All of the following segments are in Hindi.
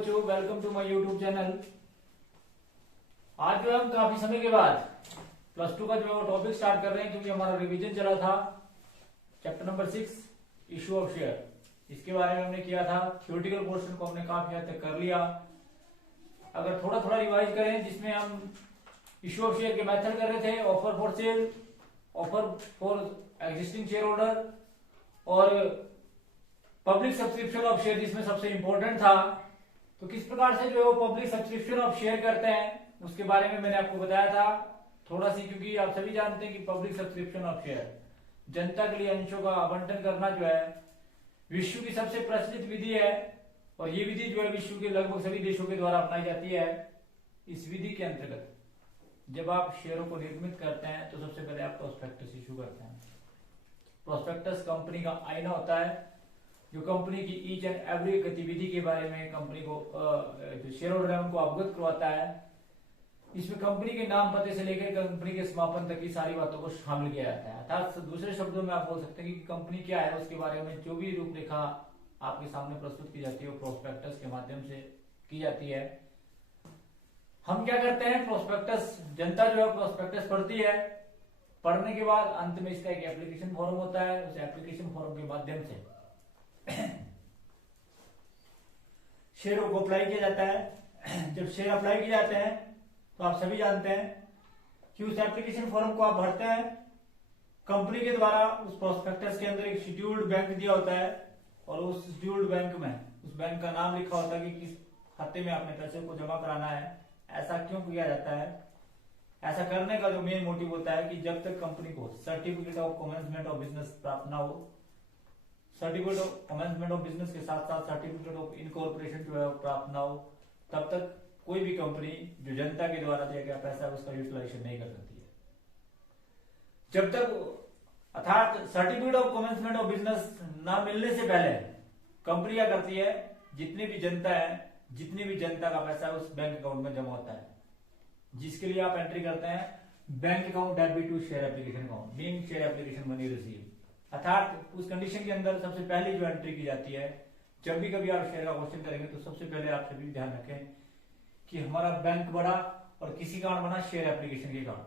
बच्चों, welcome to my YouTube channel. आज जो हम काफी समय के बाद प्लस टू का जो टॉपिक स्टार्ट कर रहे हैं, क्योंकि हमारा रिवीजन चला था chapter number 6 issue of share. इसके बारे में हमने किया था, थ्योरेटिकल पोर्शन को हमने काफी हद तक कर लिया। अगर थोड़ा थोड़ा रिवाइज करें, जिसमें हम इशू ऑफ शेयर के मेथड कर रहे थे, offer for sale, offer for existing share holder और पब्लिक सब्सक्रिप्शन ऑफ शेयर, जिसमें सबसे इंपॉर्टेंट था। तो किस प्रकार से जो है पब्लिक सब्सक्रिप्शन ऑफ शेयर करते हैं, उसके बारे में मैंने आपको बताया था थोड़ा सी, क्योंकि आप सभी जानते हैं कि पब्लिक सब्सक्रिप्शन ऑफ शेयर, जनता के लिए अंशों का आवंटन करना जो है विश्व की सबसे प्रचलित विधि है। और ये विधि जो है विश्व के लगभग सभी देशों के द्वारा अपनाई जाती है। इस विधि के अंतर्गत जब आप शेयरों को निर्मित करते हैं तो सबसे पहले आप प्रोस्पेक्टस इशू करते हैं। प्रोस्पेक्टस कंपनी का आईना होता है, जो कंपनी की ईच एंड एवरी गतिविधि के बारे में कंपनी को जो शेयर होल्डर है उनको अवगत करवाता है। इसमें कंपनी के नाम पते से लेकर कंपनी के समापन तक की सारी बातों को शामिल किया जाता है। अर्थात दूसरे शब्दों में आप बोल सकते हैं कि कंपनी क्या है, उसके बारे में जो भी रूपरेखा आपके सामने प्रस्तुत की जाती है वो प्रोस्पेक्टस के माध्यम से की जाती है। हम क्या करते हैं, प्रोस्पेक्टस, जनता जो है प्रोस्पेक्टस पढ़ती है। पढ़ने के बाद अंत में इसका एक एप्लीकेशन फॉर्म होता है। उस एप्लीकेशन फॉर्म के माध्यम से शेयरों को अप्लाई किया जाता है। जब शेयर अप्लाई किए जाते हैं तो आप सभी जानते हैं कि उस एप्लीकेशन फॉर्म को आप भरते हैं। कंपनी के द्वारा उस प्रोस्पेक्टस के अंदर एक शेड्यूल्ड बैंक दिया होता है और उस शेड्यूल्ड बैंक में उस बैंक का नाम लिखा होता है कि किस खाते में आपने पैसे को जमा कराना है। ऐसा क्यों किया जाता है? ऐसा करने का जो मेन मोटिव होता है कि जब तक कंपनी को certificate of commencement of business प्राप्त ना हो, certificate of commencement of business के साथ साथ सर्टिफिकेट ऑफ इनकॉर्पोरेशन जो है प्राप्त ना हो, तब तक कोई भी कंपनी जो जनता के द्वारा दिया गया पैसा है उसका यूटिलाइजेशन नहीं कर सकती है। जब तक अर्थात certificate of commencement of business ना मिलने से पहले कंपनी क्या करती है, जितनी भी जनता है, जितनी भी जनता का पैसा है उस बैंक अकाउंट में जमा होता है, जिसके लिए आप एंट्री करते हैं bank account debit to share application account being share application money receive. अर्थात उस कंडीशन के अंदर सबसे पहली जो एंट्री की जाती है, जब भी कभी आप शेयर का क्वेश्चन करेंगे तो सबसे पहले आप सभी ध्यान रखें कि हमारा बैंक बड़ा और किसी कारण बना शेयर एप्लीकेशन के कारण।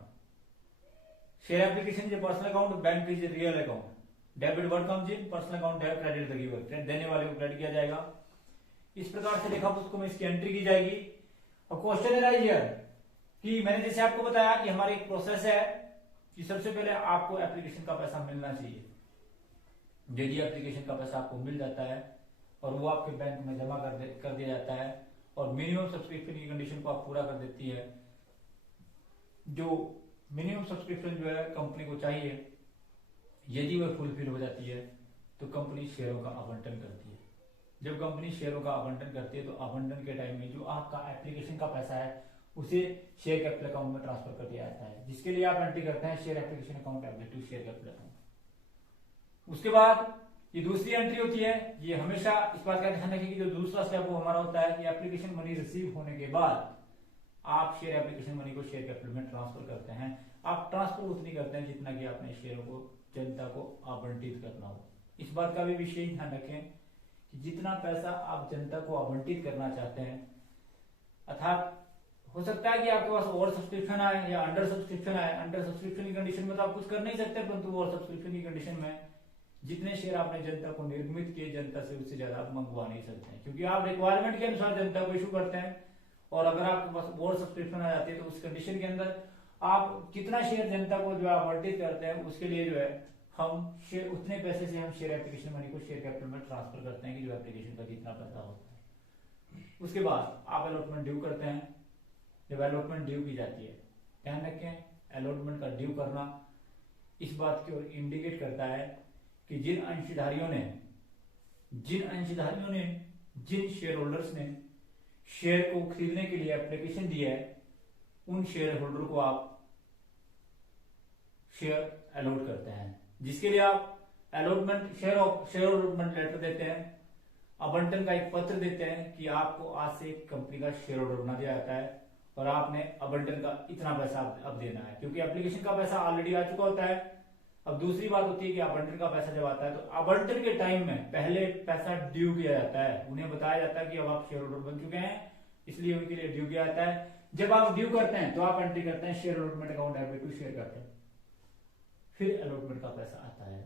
शेयर एप्लीकेशन जो personal account, bank is real account, debit word comes in, personal account है क्रेडिट द गिवर, देने वाले को क्रेडिट किया जाएगा। इस प्रकार से लेखा पुस्तकों में इसकी एंट्री की जाएगी। और क्वेश्चन है हियर कि मैंने जैसे आपको बताया कि हमारी एक प्रोसेस है कि सबसे पहले आपको एप्लीकेशन का पैसा मिलना चाहिए। यदि एप्लीकेशन का पैसा आपको मिल जाता है और वो आपके बैंक में जमा कर दिया जाता है और मिनिमम सब्सक्रिप्शन की कंडीशन को आप पूरा कर देती है, जो मिनिमम सब्सक्रिप्शन जो है कंपनी को चाहिए, यदि वह फुलफिल हो जाती है तो कंपनी शेयरों का आवंटन करती है। जब कंपनी शेयरों का आवंटन करती है तो आवंटन के टाइम में जो आपका एप्लीकेशन का पैसा है उसे शेयर कैपिटल अकाउंट में ट्रांसफर कर दिया जाता है, जिसके लिए आप एंट्री करते हैं share application account debit to share capital account. उसके बाद ये दूसरी एंट्री होती है। ये हमेशा इस बात का ध्यान रखिए कि जो दूसरा स्टेप वो हमारा होता है कि एप्लीकेशन मनी रिसीव होने के बाद आप शेयर एप्लीकेशन मनी को शेयर कैपिटल में ट्रांसफर करते हैं। आप ट्रांसफर उतनी करते हैं जितना कि आपने शेयरों को जनता को आवंटित करना हो। इस बात का भी विशेष ध्यान रखें कि जितना पैसा आप जनता को आवंटित करना चाहते हैं, अर्थात हो सकता है कि आपके पास ओवर सब्सक्रिप्शन आए या अंडर सब्सक्रिप्शन आए। अंडर सब्सक्रिप्शन की कंडीशन में तो आप कुछ कर नहीं सकते, परंतु ओवर सब्सक्रिप्शन की कंडीशन में जितने शेयर आपने जनता को निर्मित किए, जनता से उससे ज्यादा आप मंगवा नहीं सकते हैं, क्योंकि आप रिक्वायरमेंट के अनुसार जनता को इशू करते हैं। और अगर आपके पास ओवर सब्सक्रिप्शन आ जाती है तो उस कंडीशन के अंदर आप कितना शेयर जनता को जो आवंटित करते हैं उसके लिए जो है हम शेयर उतने पैसे से हम शेयर एप्लीकेशन मनी को शेयर कैपिटल में ट्रांसफर करते हैं कि जो एप्लीकेशन का जितना पैसा होता है। उसके बाद आप अलॉटमेंट ड्यू करते हैं। जब अलॉटमेंट ड्यू की जाती है, ध्यान रखें अलॉटमेंट का ड्यू करना इस बात की ओर इंडिकेट करता है कि जिन अंशधारियों ने जिन शेयर होल्डर्स ने शेयर को खरीदने के लिए एप्लीकेशन दिया है, उन शेयर होल्डर को आप शेयर अलॉट करते हैं, जिसके लिए आप अलॉटमेंट शेयर अलॉटमेंट लेटर देते हैं, आवंटन का एक पत्र देते हैं कि आपको आज से कंपनी का शेयर होल्डर बना दिया जाता है और आपने आवंटन का इतना पैसा अब देना है, क्योंकि एप्लीकेशन का पैसा ऑलरेडी आ चुका होता है। अब दूसरी बात होती है कि आवंटन का पैसा जब आता है तो आवंटन के टाइम में पहले पैसा ड्यू किया जाता है, उन्हें बताया जाता है कि अब आप शेयर होल्डर बन चुके हैं, इसलिए उनके लिए ड्यू किया जाता है। जब आप ड्यू करते हैं तो आप एंट्री करते हैं share allotment account debit to share capital, फिर अलॉटमेंट का पैसा आता है।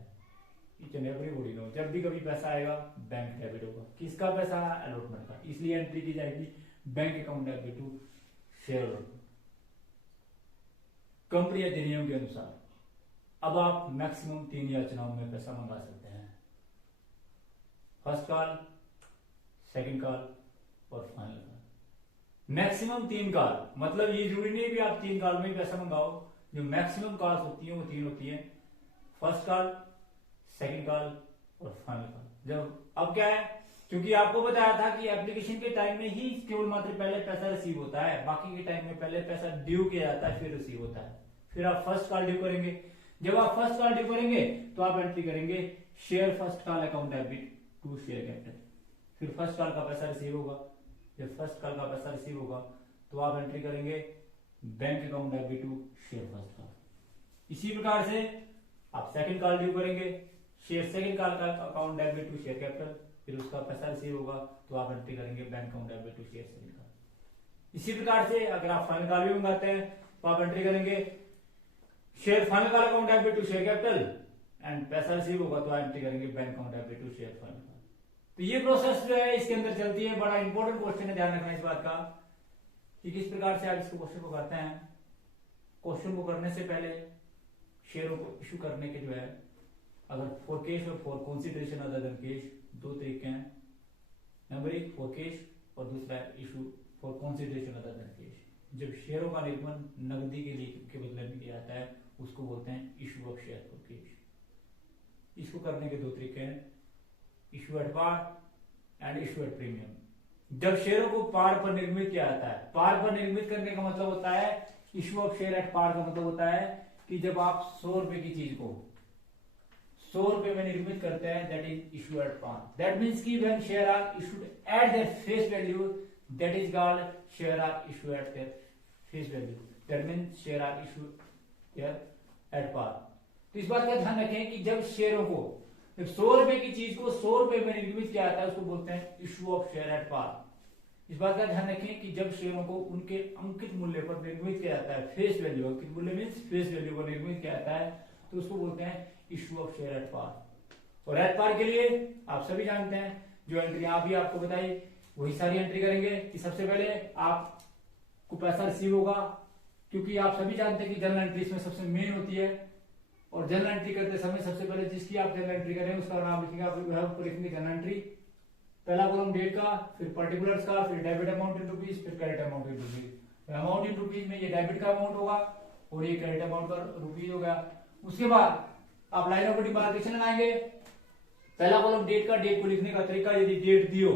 ईच एंड एवरीबॉडी नो जब भी कभी पैसा आएगा बैंक डेबिट होगा, किसका पैसा? अलॉटमेंट का, इसलिए एंट्री की जाएगी bank account debit to share allotment. Company अधिनियम के अनुसार अब आप मैक्सिमम 3 याचनाओं में पैसा मंगा सकते हैं, फर्स्ट कॉल, सेकंड कॉल और फाइनल कॉल। मैक्सिमम 3 कॉल, मतलब ये जरूरी नहीं है कि आप 3 कॉल में ही पैसा मंगाओ, जो मैक्सिमम कॉल्स होती है वो 3 होती है, फर्स्ट कॉल, सेकंड कॉल और फाइनल कॉल। जब अब क्या है, क्योंकि आपको बताया था कि एप्लीकेशन के टाइम में ही केवल मात्र पहले पैसा रिसीव होता है, बाकी के टाइम में पहले पैसा ड्यू किया जाता है फिर रिसीव होता है। फिर आप फर्स्ट कॉल ड्यू करेंगे, जब आप फर्स्ट कॉल ड्यू करेंगे तो आप एंट्री करेंगे share first call account debit to share capital, फिर फर्स्ट कॉल का पैसा रिसीव होगा। जब फर्स्ट कॉल का पैसा रिसीव होगा तो आप एंट्री करेंगे bank account debit to share first call. इसी प्रकार से आप सेकंड कॉल ड्यू करेंगे, शेयर सेकंड कॉल का account debit to share capital, फिर उसका पैसा रिसीव होगा तो आप एंट्री करेंगे bank account debit to share second call. इसी प्रकार से अगर आप फाइनल कॉल भी मंगाते हैं तो आप एंट्री करेंगे share final call account debit to share capital and पैसा रिसीव होगा तो आप एंट्री करेंगे bank account debit to share final call. तो ये प्रोसेस जो है इसके अंदर चलती है। बड़ा इंपॉर्टेंट क्वेश्चन है, ध्यान रखना इस बात का कि किस प्रकार से आप इसको क्वेश्चन को करते हैं। क्वेश्चन को करने से पहले शेयरों को इशू करने के जो है, अगर फॉर कैश और for consideration other than cash, 2 तरीके हैं। नंबर 1 फॉर कैश और दूसरा issue for consideration other than cash. जब शेयरों का निर्माण नकदी के लिए के बदले में किया जाता है उसको बोलते हैं issue of share for cash. इसको करने के 2 तरीके हैं, issue at par and issue at premium. जब शेयरों को पार पर निर्मित किया जाता है, पार पर निर्मित करने का मतलब होता है, issue of share at par का मतलब होता है कि जब आप 100 रुपए की चीज को 100 रुपए में निर्मित करते हैं, that is issue at par. That means की when share are issued at their face value, that is called share are issue at their face value. That means share are issue at par. तो इस बात का ध्यान रखें कि जब शेयरों को, जब 100 रुपए की चीज को 100 रुपए में निर्मित किया जाता है उसको बोलते हैं issue of share at par. इस बात का ध्यान रखें कि जब शेयरों को उनके अंकित मूल्य पर निर्मित किया जाता है, फेस वैल्यू, अंकित मूल्य मीन्स फेस वैल्यू पर निर्मित किया जाता है, तो उसको बोलते हैं issue of share at par. और एट पार के लिए आप सभी जानते हैं, जो एंट्री अभी आपको बताई वही सारी एंट्री करेंगे कि सबसे पहले आपको पैसा रिसीव होगा, क्योंकि आप सभी जानते हैं कि जनरल एंट्री इसमें सबसे मेन होती है। और जनरल एंट्री करते समय सबसे पहले जिसकी आप जनरल एंट्री करें उसका नाम लिखेंगे, आप लिखेंगे जनरल एंट्री, पहला कॉलम डेट का, फिर पर्टिकुलर्स का, फिर डेबिट अमाउंट इन रुपीज, फिर credit amount in rupees. Amount in rupees में ये डेबिट का अमाउंट होगा और ये क्रेडिट अमाउंट का रुपीज होगा। उसके बाद आप लाइन ऑफ डिमार्केशन लगाएंगे, पहला कॉलम डेट का, डेट को लिखने का तरीका, यदि डेट दियो,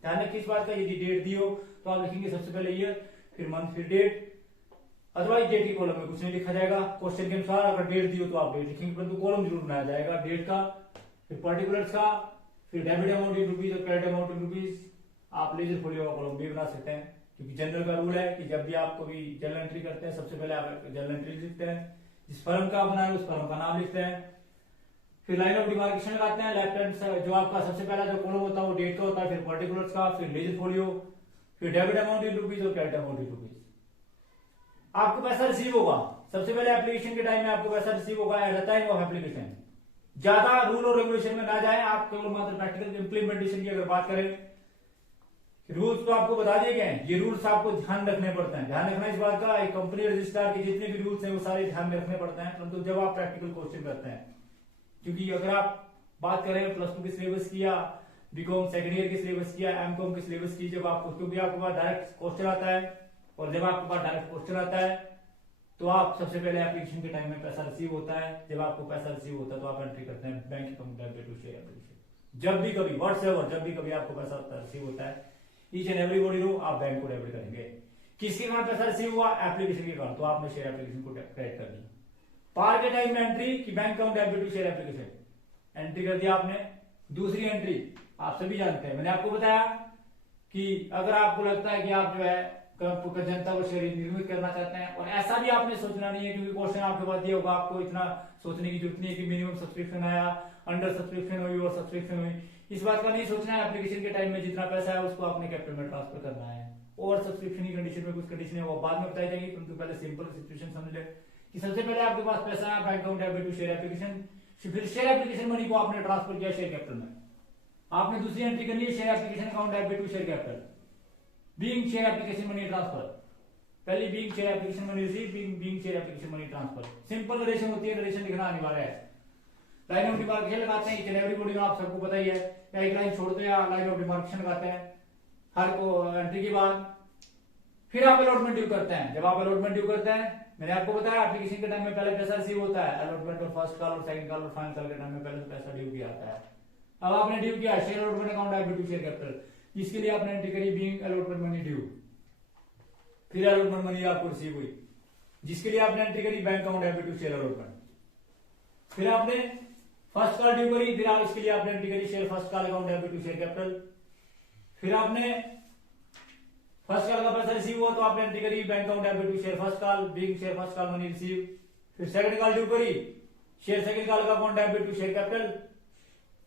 ध्यान रखिए इस बात का, यदि डेट दियो तो आप लिखेंगे सबसे पहले ईयर, फिर मंथ, फिर डेट। अदरवाइज डेट की कॉलम में कुछ नहीं लिखा जाएगा। क्वेश्चन के अनुसार अगर डेट दियो तो आप डेट लिखेंगे, परंतु कॉलम जरूर बनाया जाएगा डेट का, फिर पर्टिकुलर्स का, फिर डेबिट अमाउंट इन रुपीज और क्रेडिट अमाउंट इन रुपीज। आप लेजर फोलियो का कॉलम भी बना सकते हैं, क्योंकि जनरल का रूल है कि जब भी आप कभी जनरल एंट्री करते हैं सबसे पहले आप जनरल एंट्री लिखते हैं, जिस फर्म का बना है उस फर्म का नाम लिखते हैं, फिर लाइन ऑफ डिमार्केशन लगाते हैं। लेफ्ट हैंड जो आपका सबसे पहला जो कॉलम होता है वो डेट का होता है, फिर पर्टिकुलर्स का, फिर लेजर फोलियो, फिर डेबिट अमाउंट इन रुपीज और क्रेडिट अमाउंट इन रुपीज। आपको पैसा रिसीव होगा सबसे पहले एप्लीकेशन के टाइम में, आपको पैसा रिसीव होगा at the time of application. ज्यादा रूल और रेगुलेशन में ना जाए, आप केवल मात्र प्रैक्टिकल इंप्लीमेंटेशन की अगर बात करें, रूल्स तो आपको बता दिए गए हैं, ये रूल्स आपको ध्यान रखने पड़ते हैं। ध्यान रखना इस बात का, एक कंपनी रजिस्ट्रार के जितने भी रूल्स हैं वो सारे ध्यान में रखने पड़ते हैं, परंतु जब आप प्रैक्टिकल क्वेश्चन करते हैं, क्योंकि अगर आप बात करें प्लस 2 के सिलेबस की या बीकॉम सेकेंड ईयर के सिलेबस की या एमकॉम के सिलेबस की, जब आपको, क्योंकि आपके पास डायरेक्ट क्वेश्चन आता है, और जब आपके पास डायरेक्ट क्वेश्चन आता है तो आप सबसे पहले एप्लीकेशन के टाइम में पैसा रिसीव होता है। जब आपको पैसा रिसीव होता है तो आप एंट्री करते हैं bank account debit to share application. जब भी कभी व्हाट्सएवर, जब भी कभी आपको पैसा रिसीव होता है, ईच एंड एवरीबॉडी नो आप बैंक को डेबिट करेंगे। किसके कारण पैसा रिसीव हुआ? एप्लीकेशन के कारण, तो आपने शेयर एप्लीकेशन को क्रेडिट कर दिया। पार के टाइम में एंट्री कि bank account debit to share application, entry कर दिया आपने। दूसरी एंट्री आप सभी जानते हैं, मैंने आपको बताया कि अगर आपको लगता है कि आप जो है जनता को शेयर निर्मित करना चाहते हैं। और ऐसा भी आपने सोचना नहीं है, क्योंकि क्वेश्चन आपके पास दिया होगा, आपको इतना सोचने की जरूरत नहीं है कि मिनिमम सब्सक्रिप्शन आया, अंडर सब्सक्रिप्शन हुई और सब्सक्रिप्शन हुई। इस बात का नहीं सोचना है। एप्लीकेशन के टाइम में जितना पैसा है उसको आपने कैपिटल में ट्रांसफर करना है। और सब्सक्रिप्शन की कंडीशन में कुछ कंडीशन है वो बाद में बताई जाएगी, परंतु पहले सिंपल सिचुएशन समझ ले कि सबसे पहले आपके पास पैसा है, bank account debit to share application, फिर शेयर एप्लीकेशन मनी को आपने ट्रांसफर किया शेयर कैपिटल में। आपने दूसरी एंट्री करनी है share application account debit to share capital, being share application money transfer. पहली being share application money receive, being share application money transfer. Simple narration होती है, नरेशन लिखना अनिवार्य है। लाइन ऑफ डिमार्केशन लगाते हैं, इतने एवरीबॉडी में आप सबको पता ही है, एक लाइन छोड़ते हैं, लाइन ऑफ डिमार्केशन लगाते हैं हर को एंट्री के बाद। फिर आप अलॉटमेंट ड्यू करते हैं। जब आप अलॉटमेंट ड्यू करते हैं, मैंने आपको बताया एप्लीकेशन के टाइम में पहले पैसा रिसीव होता है, अलॉटमेंट और फर्स्ट कॉल और सेकंड कॉल और फाइनल कॉल के टाइम में पहले पैसा ड्यू किया जाता है। अब आपने ड्यू किया share allotment account debit to share capital, जिसके लिए आपने एंट्री करी बीइंग अलॉटमेंट मनी ड्यू। फिर अलॉटमेंट मनी आपको रिसीव हुई, जिसके लिए आपने एंट्री करी bank account debit to share allotment. फिर आपने फर्स्ट कॉल ड्यू करी, फिर आप इसके लिए आपने एंट्री करी share first call account debit to share capital. फिर आपने फर्स्ट कॉल का पैसा रिसीव हुआ तो आपने एंट्री करी bank account debit to share first call, being share first call money receive. फिर सेकंड कॉल ड्यू करी शेयर सेकंड कॉल का account debit to share capital,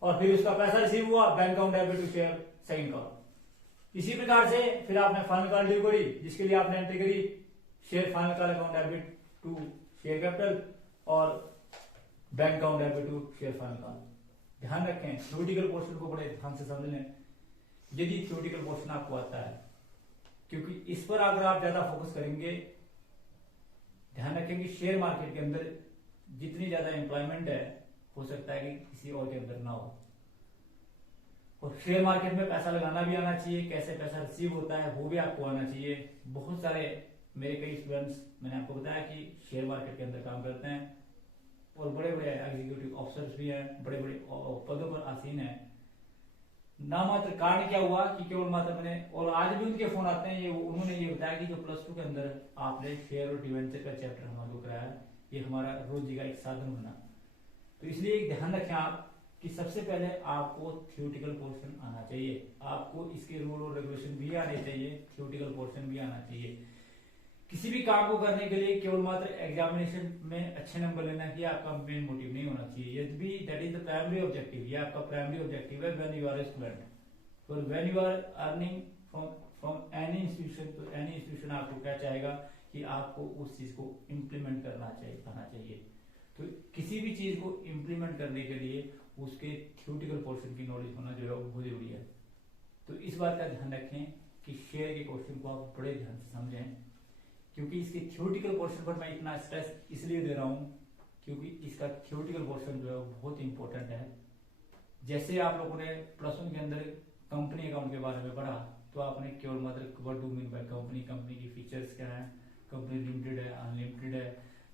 और फिर उसका पैसा रिसीव हुआ bank account debit to share second call. इसी प्रकार से फिर आपने फाइनल कॉल ड्यू करी, जिसके लिए आपने एंट्री करी share final call account debit to share capital और bank account debit to share final call. ध्यान रखें, थ्योरेटिकल पोर्शन को बड़े ध्यान से समझ लें यदि थ्योरेटिकल पोर्शन आपको आता है, क्योंकि इस पर अगर आप ज्यादा फोकस करेंगे। ध्यान रखें कि शेयर मार्केट के अंदर जितनी ज्यादा एम्प्लॉयमेंट है, हो सकता है कि किसी और के अंदर ना हो। और शेयर मार्केट में पैसा लगाना भी आना चाहिए, कैसे पैसा रिसीव होता है वो भी आपको आना चाहिए। बहुत सारे मेरे कई स्टूडेंट्स, मैंने आपको बताया कि शेयर मार्केट के अंदर काम करते हैं और बड़े बड़े एग्जीक्यूटिव ऑफिसर्स भी हैं, बड़े बड़े पदों पर आसीन है। नामात्र कारण क्या हुआ कि केवल मात्र मैंने, और आज भी उनके फोन आते हैं, ये उन्होंने ये बताया कि जो +2 के अंदर आपने शेयर और डिवेंचर का चैप्टर हमारे को कराया, ये हमारा रोजी का एक साधन बना। तो इसलिए एक ध्यान रखें आप कि सबसे पहले आपको थ्योरेटिकल पोर्शन आना चाहिए, आपको इसके रूल और रेगुलेशन भी आने चाहिए, थ्योरेटिकल पोर्शन भी आना चाहिए। किसी भी काम को करने के लिए केवल मात्र एग्जामिनेशन में अच्छे नंबर लेना ही आपका मेन मोटिव नहीं होना चाहिए। यदि भी that is the primary objective, ये आपका प्राइमरी ऑब्जेक्टिव है when you are a student. और when you are earning from any institution, तो एनी इंस्टीट्यूशन आपको क्या चाहेगा कि आपको उस चीज को इम्प्लीमेंट करना चाहिए, आना चाहिए। तो किसी भी चीज को इम्प्लीमेंट करने के लिए उसके थ्योरेटिकल पोर्शन की नॉलेज होना जो है वो बहुत जरूरी है। तो इस बात का ध्यान रखें कि शेयर के क्वेश्चन को आप बड़े ध्यान से समझें, क्योंकि इसके थ्योरेटिकल पोर्शन पर मैं इतना स्ट्रेस इसलिए दे रहा हूं क्योंकि इसका थ्योरेटिकल पोर्शन जो है बहुत इंपॉर्टेंट है। जैसे आप लोगों ने +1 के अंदर कंपनी अकाउंट के बारे में पढ़ा, तो आपने केवल मात्र what do mean by company, company की फीचर्स क्या है, कंपनी लिमिटेड है, अनलिमिटेड है,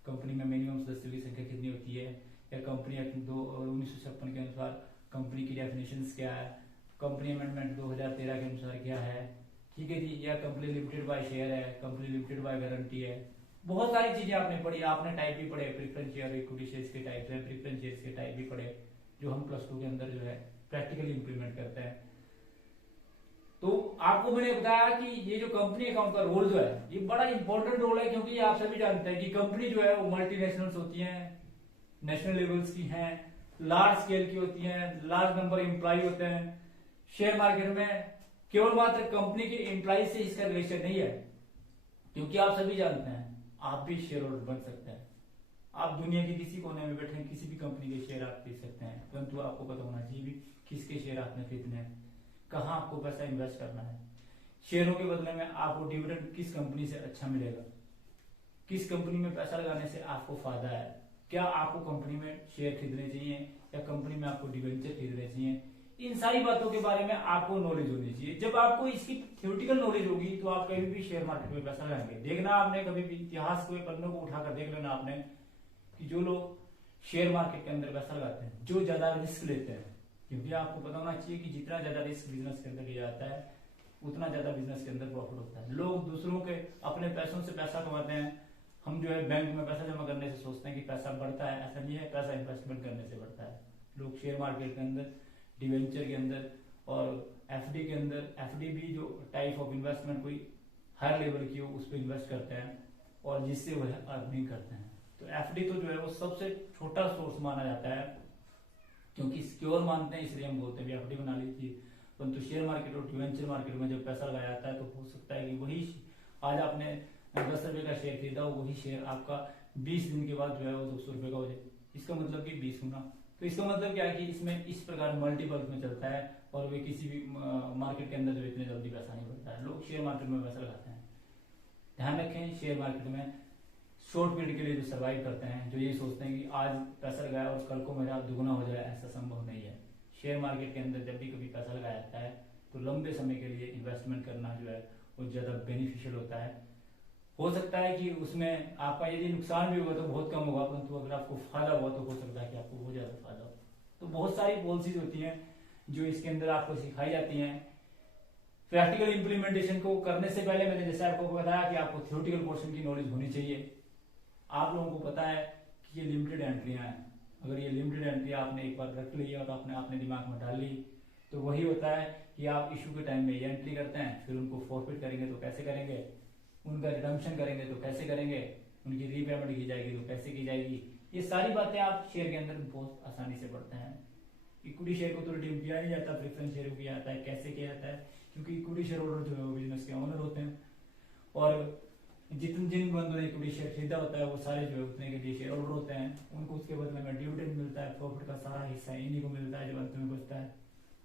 कंपनी में मिनिमम सदस्यों की संख्या कितनी होती है, या कंपनी एक्ट 1956 के अनुसार कंपनी की डेफिनेशंस क्या है, कंपनी अमेंडमेंट 2013 के अनुसार क्या है, ठीक है जी, या कंपनी लिमिटेड बाय शेयर है, कंपनी लिमिटेड बाय गारंटी है। बहुत सारी चीजें आपने पढ़ी, आपने टाइप भी पढ़े, प्रेफरेंस शेयर, इक्विटी शेयर्स के टाइप है, प्रेफरेंस शेयर्स के टाइप भी पढ़े, जो हम +2 के अंदर जो है प्रैक्टिकली इंप्लीमेंट करते हैं। तो आपको मैंने बताया कि ये जो कंपनी अकाउंट का रोल जो है ये बड़ा इंपॉर्टेंट रोल है, क्योंकि आप सभी जानते हैं कि कंपनी जो है वो मल्टीनेशनल्स होती हैं, नेशनल लेवल्स की हैं, लार्ज स्केल की होती हैं, लार्ज नंबर एम्प्लॉय होते हैं। शेयर मार्केट में केवल मात्र कंपनी के एम्प्लॉय से इसका रिलेशन नहीं है, क्योंकि आप सभी जानते हैं आप भी शेयर होल्डर बन सकते हैं। आप दुनिया के किसी कोने में बैठे किसी भी कंपनी के शेयर आप खरीद सकते हैं, परंतु आपको पता होना चाहिए भी किसके शेयर आपने खरीदने हैं, कहाँ आपको पैसा इन्वेस्ट करना है, शेयरों के बदले में आपको डिविडेंड किस कंपनी से अच्छा मिलेगा, किस कंपनी में पैसा लगाने से आपको फायदा है, क्या आपको कंपनी में शेयर खरीदने चाहिए या कंपनी में आपको डिवेंचर खरीदने चाहिए। इन सारी बातों के बारे में आपको नॉलेज होनी चाहिए। जब आपको इसकी थ्योरेटिकल नॉलेज होगी तो आप कभी भी शेयर मार्केट में पैसा लगाएंगे। देखना आपने कभी भी इतिहास के पन्नों को उठाकर देख लेना आपने कि जो लोग शेयर मार्केट के अंदर पैसा लगाते हैं, जो ज्यादा रिस्क लेते हैं, क्योंकि आपको पता होना चाहिए कि जितना ज्यादा रिस्क बिजनेस के अंदर लिया जाता है उतना ज्यादा बिजनेस के अंदर प्रॉफिट होता है। लोग दूसरों के अपने पैसों से पैसा कमाते हैं, हम जो है बैंक में पैसा जमा करने से सोचते हैं कि पैसा बढ़ता है, ऐसा नहीं है, पैसा इन्वेस्टमेंट करने से बढ़ता है। लोग शेयर मार्केट के अंदर, डिवेंचर के अंदर और एफडी के अंदर, एफडी भी जो टाइप ऑफ इन्वेस्टमेंट कोई हायर लेवल की उस पर इन्वेस्ट करते हैं और जिससे वह अर्निंग करते हैं। तो एफडी तो जो है वो सबसे छोटा सोर्स माना जाता है, क्योंकि सिक्योर मानते हैं, इसलिए हम बोलते हैं एफडी बना लीजिए। परंतु शेयर मार्केट और डिवेंचर मार्केट में जब पैसा लगाया जाता है तो हो सकता है कि वही आज आपने 10 रुपए का शेयर खरीदा, वही शेयर आपका 20 दिन के बाद जो है वो 200 रुपए का हो जाए। इसका मतलब कि 20 गुना। तो इसका मतलब क्या है कि इसमें इस प्रकार मल्टीपल में चलता है और वे किसी भी मार्केट के अंदर जो इतने जल्दी पैसा नहीं बढ़ता है। लोग शेयर मार्केट में पैसा लगाते हैं। ध्यान रखें, शेयर मार्केट में शॉर्ट पीरियड के लिए जो सर्वाइव करते हैं, जो ये सोचते हैं कि आज पैसा लगाया और कल को मेरा दुगना हो जाए, ऐसा संभव नहीं है। शेयर मार्केट के अंदर जब भी कभी पैसा लगाया जाता है तो लंबे समय के लिए इन्वेस्टमेंट करना जो है वो ज्यादा बेनिफिशियल होता है। हो सकता है कि उसमें आपका यदि नुकसान भी होगा तो बहुत कम होगा, परंतु अगर आपको फायदा हुआ तो हो सकता है कि आपको बहुत ज्यादा फायदा हो। तो बहुत सारी पॉलिसीज होती हैं जो इसके अंदर आपको सिखाई जाती हैं। प्रैक्टिकल इंप्लीमेंटेशन को करने से पहले मैंने जैसे आपको बताया कि आपको थ्योरेटिकल पोर्शन की नॉलेज होनी चाहिए। आप लोगों को पता है कि ये लिमिटेड एंट्रियां हैं। अगर ये लिमिटेड एंट्री आपने एक बार रख ली और आपने अपने दिमाग में डाल ली तो वही होता है कि आप इशू के टाइम में ये एंट्री करते हैं, फिर उनको फॉरफिट करेंगे तो कैसे करेंगे, उनका रिडम्पशन करेंगे तो कैसे करेंगे, उनकी रीपेमेंट की जाएगी तो कैसे की जाएगी। ये सारी बातें आप शेयर के अंदर बहुत आसानी से पढ़ते हैं। इक्विटी शेयर को तो रिडीम किया नहीं जाता, प्रेफरेंस शेयर को किया जाता है। कैसे किया जाता है? क्योंकि इक्विटी शेयर होल्डर जो है वो बिजनेस के ओनर होते हैं और जिन बंदों ने इक्विटी शेयर खरीदा होता है वो सारे जो है उतने के लिए शेयर होल्डर होते हैं। उनको उसके बदले में डिविडेंड मिलता है, प्रॉफिट का सारा हिस्सा इन्हीं को मिलता है जो अंत में बचता है।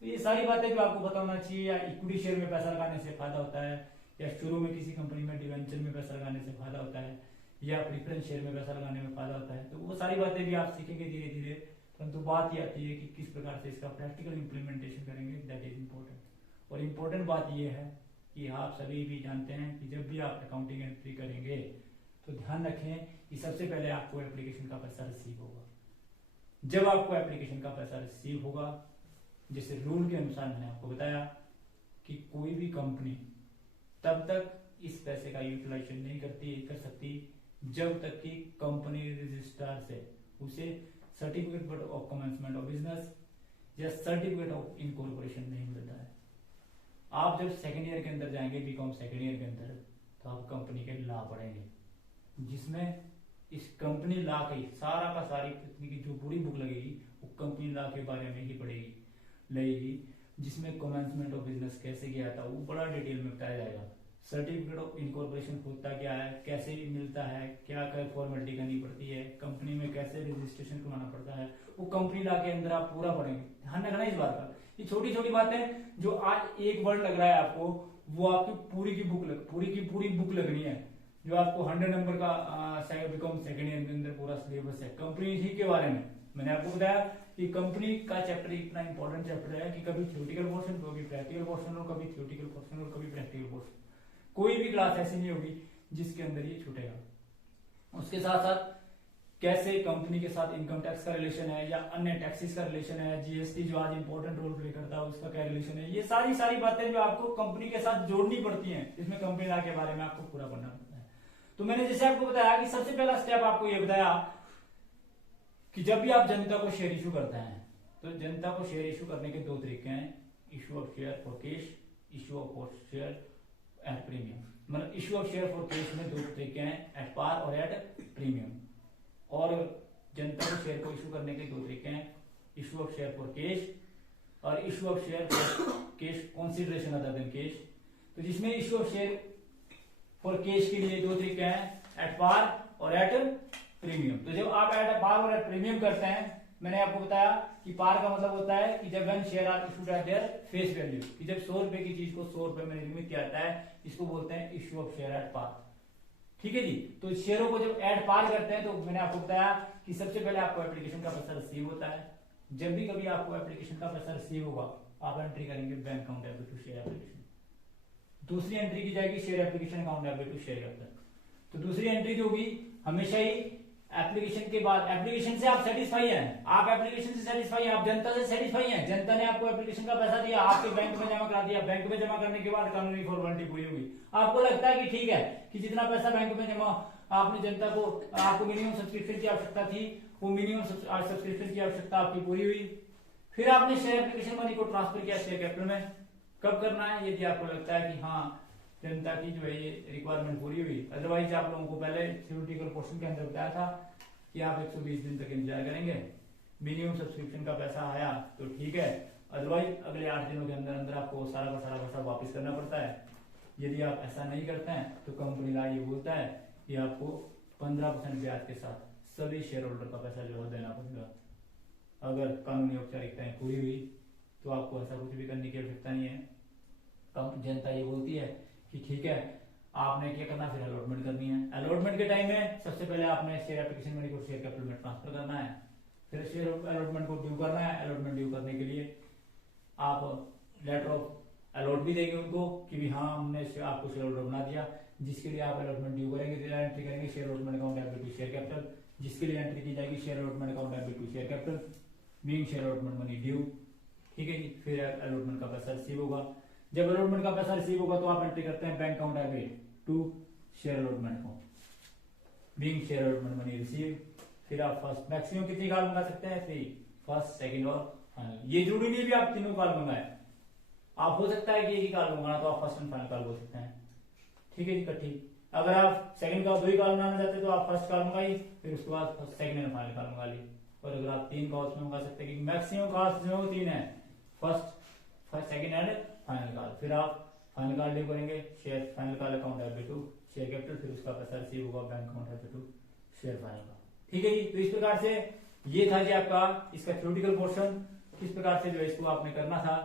तो ये सारी बातें जो आपको पता होना चाहिए। या इक्विटी शेयर में पैसा लगाने से फायदा होता है, या शुरू में किसी कंपनी में डिवेंचर में पैसा लगाने से फायदा होता है, या प्रेफरेंस शेयर में पैसा लगाने में फायदा होता है। तो वो सारी बातें भी आप सीखेंगे धीरे धीरे। परंतु बात ये आती है कि किस प्रकार से इसका प्रैक्टिकल इंप्लीमेंटेशन करेंगे, दैट इज इम्पोर्टेंट। और इम्पोर्टेंट बात ये है कि आप सभी भी जानते हैं कि जब भी आप अकाउंटिंग एंट्री करेंगे तो ध्यान रखें कि सबसे पहले आपको एप्लीकेशन का पैसा रिसीव होगा। जब आपको एप्लीकेशन का पैसा रिसीव होगा, जैसे रूल के अनुसार मैंने आपको बताया कि कोई भी कंपनी तब तक इस पैसे का यूटिलाइजेशन नहीं कर सकती जब तक कि कंपनी रजिस्ट्रार से उसे certificate of commencement of business या सर्टिफिकेट ऑफ इनकॉर्पोरेशन नहीं मिलता है। आप जब सेकेंड ईयर के अंदर जाएंगे, बीकॉम सेकेंड ईयर के अंदर, तो आप कंपनी के लॉ पढ़ेंगे, जिसमें इस कंपनी लॉ की सारा का सारी की जो पूरी बुक लगेगी वो कंपनी लॉ के बारे में ही पढ़ेगी लगेगी, जिसमें कमेंसमेंट ऑफ बिजनेस कैसे किया था वो बड़ा डिटेल में बताया जाएगा। सर्टिफिकेट ऑफ इनकॉर्पोरेशन होता क्या है, कैसे मिलता है, क्या क्या फॉर्मेलिटी करनी पड़ती है, कंपनी में कैसे रजिस्ट्रेशन करवाना पड़ता है, वो कंपनी लॉ के अंदर आप पूरा पढ़ेंगे। ध्यान रखना इस बात का। ये छोटी छोटी बातें जो आज एक वर्ड लग रहा है आपको, वो आपकी पूरी की पूरी बुक लगनी है। जो आपको 100 नंबर का बीकॉम सेकेंड ईयर के अंदर पूरा सिलेबस है कंपनी ही के बारे में। मैंने आपको बताया कि कंपनी का चैप्टर इतना इंपॉर्टेंट चैप्टर है कि कभी थ्योरेटिकल पोर्शन, कभी प्रैक्टिकल पोर्शन और कभी थ्योरेटिकल पोर्शन और कभी प्रैक्टिकल पोर्शन। कोई भी क्लास ऐसी नहीं होगी जिसके अंदर ये छूटेगा। उसके साथ साथ कैसे कंपनी के साथ इनकम टैक्स का रिलेशन है या अन्य टैक्सेस का रिलेशन है, जीएसटी जो आज इंपॉर्टेंट रोल प्ले करता है उसका क्या रिलेशन है, ये सारी बातें जो आपको कंपनी के साथ जोड़नी पड़ती हैं, इसमें कंपनी लॉ के बारे में आपको पूरा पढ़ना पड़ता है। तो मैंने जैसे आपको बताया कि सबसे पहला स्टेप आपको ये बताया कि जब भी आप जनता को शेयर इशू करते हैं तो जनता को शेयर इशू करने के दो तरीके हैं, issue of share for cash, issue of share at premium. मतलब issue of share for cash में दो तरीके हैं, एट पार और एट प्रीमियम। और जनता को शेयर को इशू करने के दो तरीके हैं, issue of share for cash और issue of share for cash consideration other than cash. तो जिसमें issue of share for cash के लिए दो तरीके हैं, एट पार और एट प्रीमियम। तो जब आप एट पार और एट प्रीमियम करते हैं, मैंने आपको बताया कि पार का मतलब होता है कि जब when share are issued at their face value, कि जब 100 रुपए की चीज को 100 रुपए में निर्मित किया जाता है, इसको बोलते हैं issue of share at par. ठीक है जी। तो शेयरों को जब एड पार करते हैं तो मैंने आपको बताया कि सबसे पहले आपको एप्लीकेशन का पैसा रिसीव होता है। जब भी कभी आपको एप्लीकेशन का पैसा रिसीव होगा, आप एंट्री करेंगे bank account debit to share application. दूसरी एंट्री की जाएगी share application account debit to share capital. तो दूसरी एंट्री जो होगी हमेशा ही एप्लीकेशन के बाद, एप्लीकेशन से आप सेटिस्फाई हैं, आप एप्लीकेशन से सेटिस्फाई हैं, आप जनता से सेटिस्फाई हैं, जनता ने आपको एप्लीकेशन का पैसा दिया, आपके बैंक में जमा करा दिया, बैंक में जमा करने के बाद कानूनी फॉर्मेलिटी पूरी होगी। आपको लगता है कि ठीक है कि जितना पैसा बैंक में जमा आपने जनता को, आपको मिनिमम सब्सक्रिप्शन की आवश्यकता थी, वो मिनिमम सब्सक्रिप्शन की आवश्यकता आपकी पूरी हुई, फिर आपने शेयर एप्लीकेशन मनी को ट्रांसफर किया शेयर कैपिटल में। कब करना है? यदि आपको लगता है कि हाँ जनता की जो है ये रिक्वायरमेंट पूरी हुई। अदरवाइज आप लोगों को पहले थ्योरेटिकल पोर्शन के अंदर बताया था कि आप 120 दिन तक इंतजार करेंगे, मिनिमम सब्सक्रिप्शन का पैसा आया तो ठीक है, अदरवाइज अगले 8 दिनों के अंदर अंदर आपको सारा का सारा पैसा वापस करना पड़ता है। यदि आप ऐसा नहीं करते हैं तो कंपनी ला ये बोलता है कि आपको 15% ब्याज के साथ सभी शेयर होल्डर का पैसा जो है देना पड़ेगा। अगर कानूनी औपचारिकताएं पूरी हुई तो आपको ऐसा कुछ भी करने की आवश्यकता नहीं है। जनता ये बोलती है कि ठीक है, आपने क्या करना, फिर अलॉटमेंट करनी है। अलॉटमेंट के टाइम में सबसे पहले आपने शेयर एप्लीकेशन मनी को शेयर कैपिटल में ट्रांसफर करना है, फिर शेयर अलॉटमेंट को ड्यू करना है। अलॉटमेंट ड्यू करने के लिए आप लेटर ऑफ अलॉट भी देंगे उनको कि भी हाँ हमने आपको शेयर होल्डर बना दिया, जिसके लिए आप अलॉटमेंट ड्यू करेंगे, एंट्री करेंगे share allotment account debit to share capital, जिसके लिए एंट्री की जाएगी share allotment account debit to share capital being share allotment money due. ठीक है जी, फिर अलॉटमेंट का पैसा रिसीव होगा। जब अलॉटमेंट का पैसा रिसीव होगा तो आप एंट्री करते हैं bank account debit to share allotment account being share allotment money receive. फिर आप फर्स्ट मैक्सिमम कितनी कॉल मंगा सकते हैं, 3, फर्स्ट सेकंड और फाइनल। ये जरूरी नहीं भी आप तीनों कॉल मंगाए, आप हो सकता है कि एक ही कॉल मंगाना तो आप फर्स्ट एंड फाइनल कॉल बोल सकते हैं। ठीक है जी, इकट्ठी। अगर आप सेकंड का 2 ही कॉल मंगाना चाहते तो आप फर्स्ट कॉल मंगाई, फिर उसके बाद सेकंड एंड फाइनल कॉल मंगा ली। और अगर आप 3 कॉल्स में मंगा सकते हैं कि मैक्सिमम कॉल्स जो है वो 3 है, first second and final call. फिर आप फाइनल कॉल ड्यू करेंगे share final call account debit to share capital, फिर उसका पैसा रिसीव होगा bank account debit to share final का। ठीक है जी, तो इस प्रकार से ये था जी आपका इसका थ्योरेटिकल पोर्शन, किस प्रकार से जो है इसको आपने करना था।